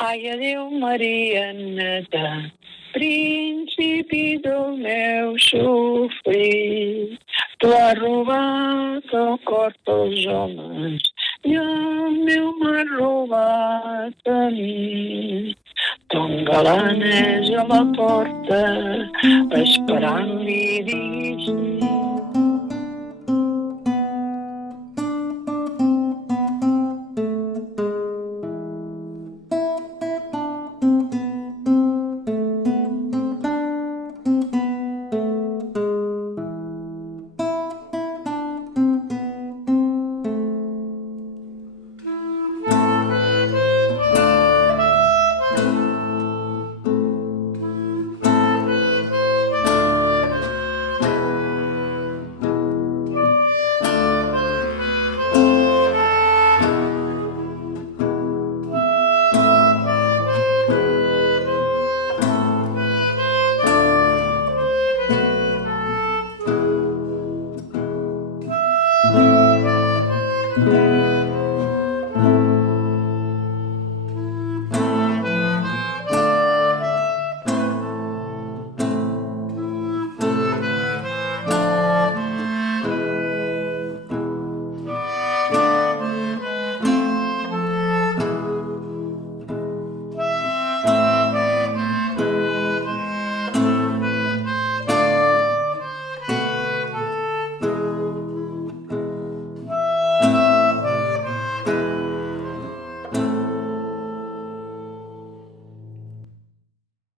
Ai, adéu, Marianeta, príncipe do meu sofrer. Tu has roubado o corpo aos homens e o meu mar roubaste a mim. Tão galanas a la porta, esperant-li dir-te.